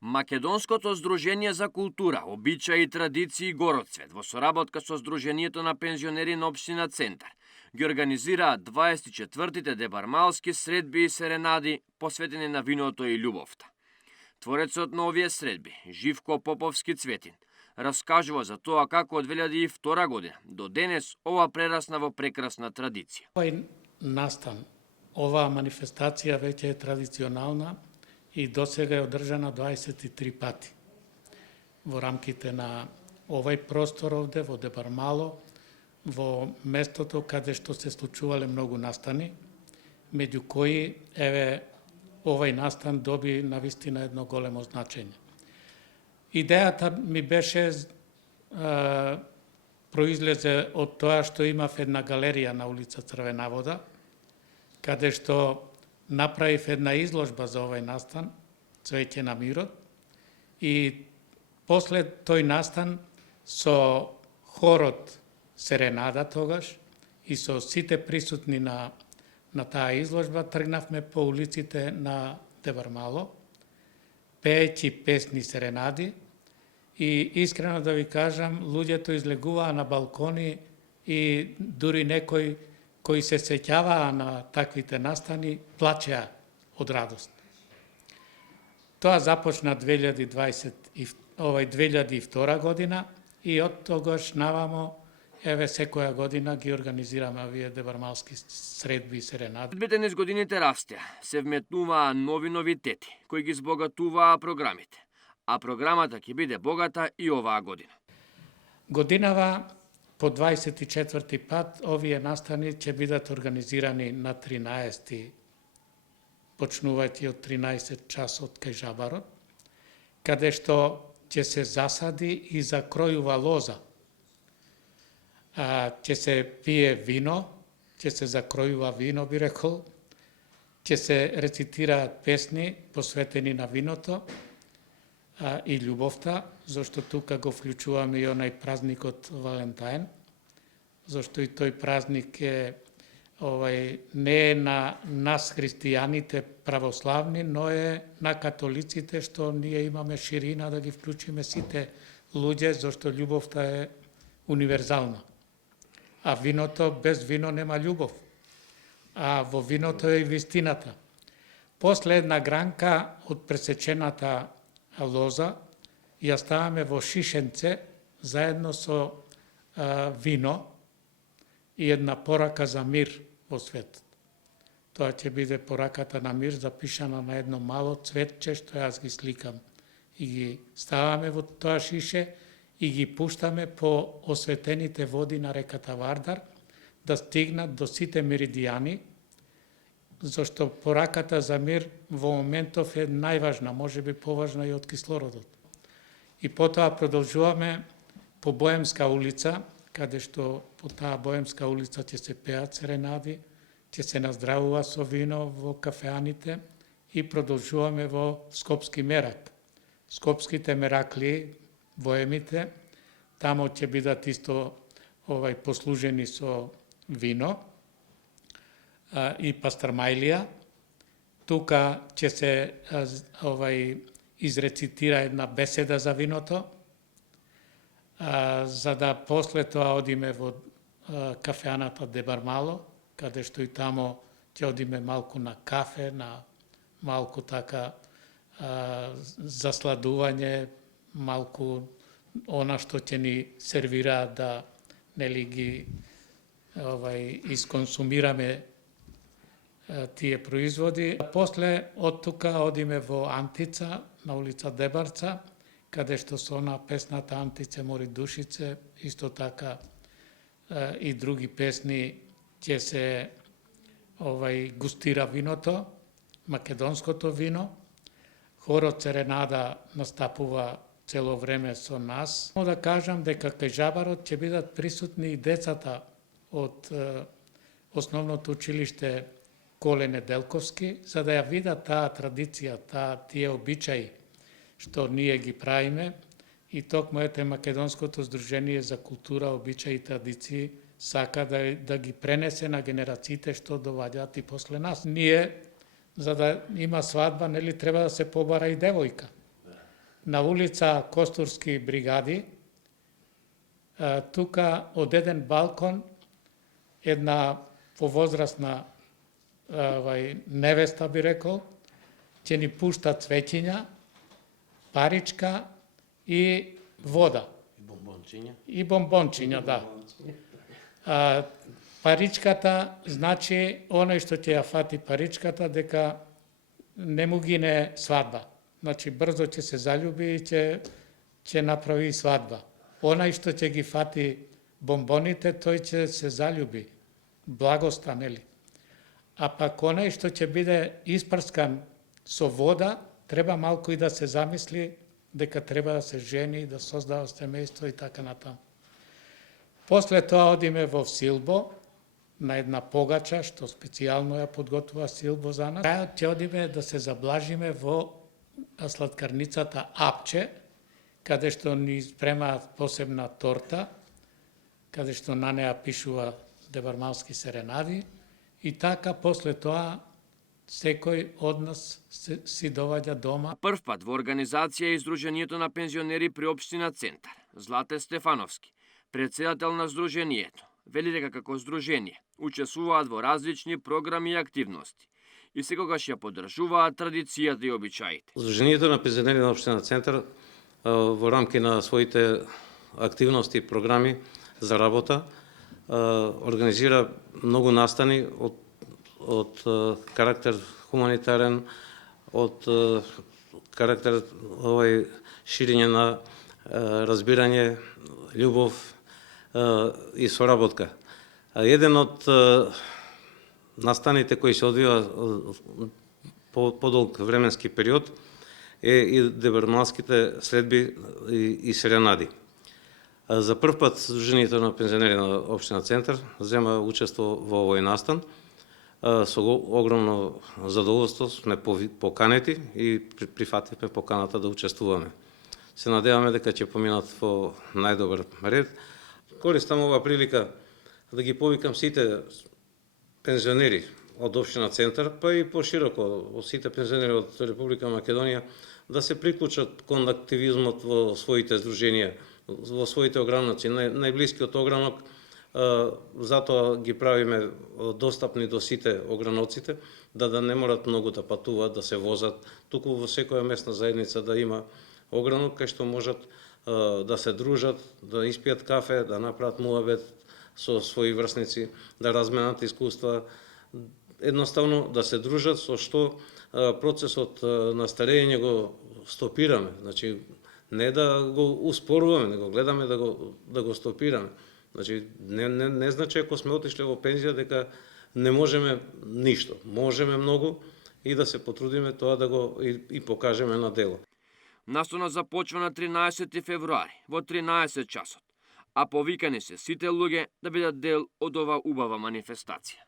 Македонското здружение за култура, обичаи и традиции Гороцвет во соработка со Здруженијето на пензионери на општина Центар ги организираат 24-тите дебармалски средби и серенади посветени на виното и љубовта. Творецот на овие средби, Живко Поповски Цветин, раскажува за тоа како од 2002 година до денес ова прерасна во прекрасна традиција. Овај настан, оваа манифестација веќе е традиционална и досега е одржана 23 пати. Во рамките на овај простор овде, во Дебармало, во местото каде што се случувале многу настани, меѓу кои, овај настан доби навистина едно големо значење. Идејата ми беше, произлезе од тоа што имав една галерија на улица Црвена вода, каде што направив една изложба за овај настан, Цвеќе на мирот, и после тој настан со хорот Серенада тогаш и со сите присутни на таа изложба тргнавме по улиците на Дебармало, пеејќи песни серенади, и искрено да ви кажам, луѓето излегуваа на балкони и дури некои кои се сеќаваа на таквите настани, плачеа од радост. Тоа започна 2002 година и од тогаш навамо, секоја година ги организираме овие дебармалски средби и серенади. Средбите низ годините растеа, се вметнуваа нови новитети, кои ги збогатуваа програмите, а програмата ќе биде богата и оваа година. Годинава по 24 пат овие настани ќе бидат организирани на 13, почнувајќи од 13 часот кај Жабарот, каде што ќе се засади и закројува лоза. Ќе се пие вино, ќе се закројува вино, би рекол, ќе се рецитираат песни посветени на виното и љубовта, зашто тука го вклучуваме и онај празникот Валентајн, зашто и тој празник не е на нас христијаните православни, но е на католиците, што ние имаме ширина да ги вклучиме сите луѓе, зашто љубовта е универзална. А виното, без вино нема љубов. А во виното е и вистината. После една гранка од пресечената лоза, ја ставаме во шишенце, заедно со вино и една порака за мир во светот. Тоа ќе биде пораката на мир, запишана на едно мало цветче, што јас ги сликам. И ги ставаме во тоа шише и ги пуштаме по осветените води на реката Вардар, да стигнат до сите меридијани, зашто пораката за мир во моментов е најважна, може би поважна и од кислородот. И потоа продолжуваме по Боемска улица, каде што по таа Боемска улица ќе се пеат серенади, ќе се наздравува со вино во кафеаните и продолжуваме во Скопски мерак. Скопските меракли, Боемите, тамо ќе бидат исто послужени со вино и пастармајлија. Тука ќе се изрецитира една беседа за виното, за да после тоа одиме во кафеаната Дебармало, каде што и тамо ќе одиме малку на кафе, на малку така засладување, малку она што ќе ни сервираат да ги исконсумираме тие производи. После од тука одиме во Антица, на улица Дебарца, каде што со она песната Антице мори душице, исто така и други песни ќе се густира виното, македонското вино. Хорот Серенада настапува цело време со нас. Само да кажам дека кај Жабарот ќе бидат присутни и децата од основното училиште Коле Неделковски, за да ја видат таа традиција, тие обичаи што ние ги правиме, и токму Македонското здружение за култура, обичаи и традиции сака да ги пренесе на генерациите што доваѓаат и после нас. Ние, за да има свадба, нели треба да се побара и девојка. на улица Костурски бригади, тука од еден балкон една повозрасна невеста би рекол, ќе ни пушта цвеќиња, паричка и вода. И бомбончиња, да. Паричката, значи, оној што ќе ја фати паричката, дека не му гине свадба. Значи, брзо ќе се заљуби и ќе направи свадба. Онај што ќе ги фати бомбоните, тој ќе се заљуби. Благоста, нели? А пак онај што ќе биде испрскан со вода, треба малку и да се замисли дека треба да се жени, да создава семејство и така натаму. После тоа одиме во Силбо, на една погача, што специјално ја подготвува Силбо за нас. Крајот ќе одиме да се заблажиме во сладкарницата Апче, каде што ни спремаат посебна торта, каде што на неа пишува Дебармалски серенади, и така после тоа секој од нас си доваѓа дома. Прв пат во организација е Издруженијето на пензионери при општина Центар. Злате Стефановски, председател на Сдруженијето, вели дека како здружение учествуваат во различни програми и активности и секогаш ја поддржуваат традицијата и обичаите. Сдруженијето на пензионери на општина Центар во рамки на своите активности и програми за работа организира многу настани од карактер хуманитарен, од карактер ширење на разбирање, љубов и соработка. Еден од настаните кои се одвива подолг временски период е и Дебармалските следби и серенади. За прв пат Сдруженијето на пензионери на општина Центар зема учество во овој настан. Со огромно задоволство сме поканети и прифативме поканата да учествуваме. Се надеваме дека ќе поминат во најдобар ред. Користам оваа прилика да ги повикам сите пензионери од општина Центар, па и пошироко од сите пензионери од Република Македонија да се приклучат кон активизмот во своите здруженија, во своите ограноци. Најблискиот огранок, затоа ги правиме достапни до сите ограноците, да не морат многу да патуваат, да се возат, туку во секоја местна заедница да има огранок кај што можат да се дружат, да испијат кафе, да направат муабет со своји врсници, да разменат искуства, едноставно да се дружат, со што процесот на старење го стопираме. Значи, не да го успоруваме, не го гледаме да го стопираме. Значи, не значи ако сме отишле во пензија дека не можеме ништо. Можеме многу и да се потрудиме тоа да го и покажеме на дело. Настанот започва на 13 февруари во 13 часот, а повикани се сите луѓе да бидат дел од ова убава манифестација.